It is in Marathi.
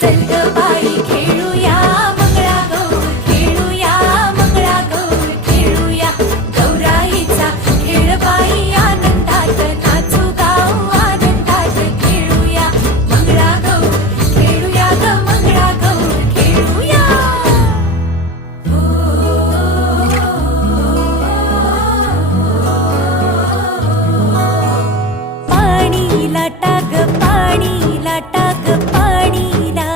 चल ग बाई खेळूया मंगळागौर, खेळूया मंगळागौर, खेळूया गौराईचा खेळ बाई आनंदात नाचू गाऊ आनंदात खेळूया मंगळागौर, खेळूया ग मंगळागौर, खेळूया. पाणी लाटा ग पाणी लाटा ग पाणी ला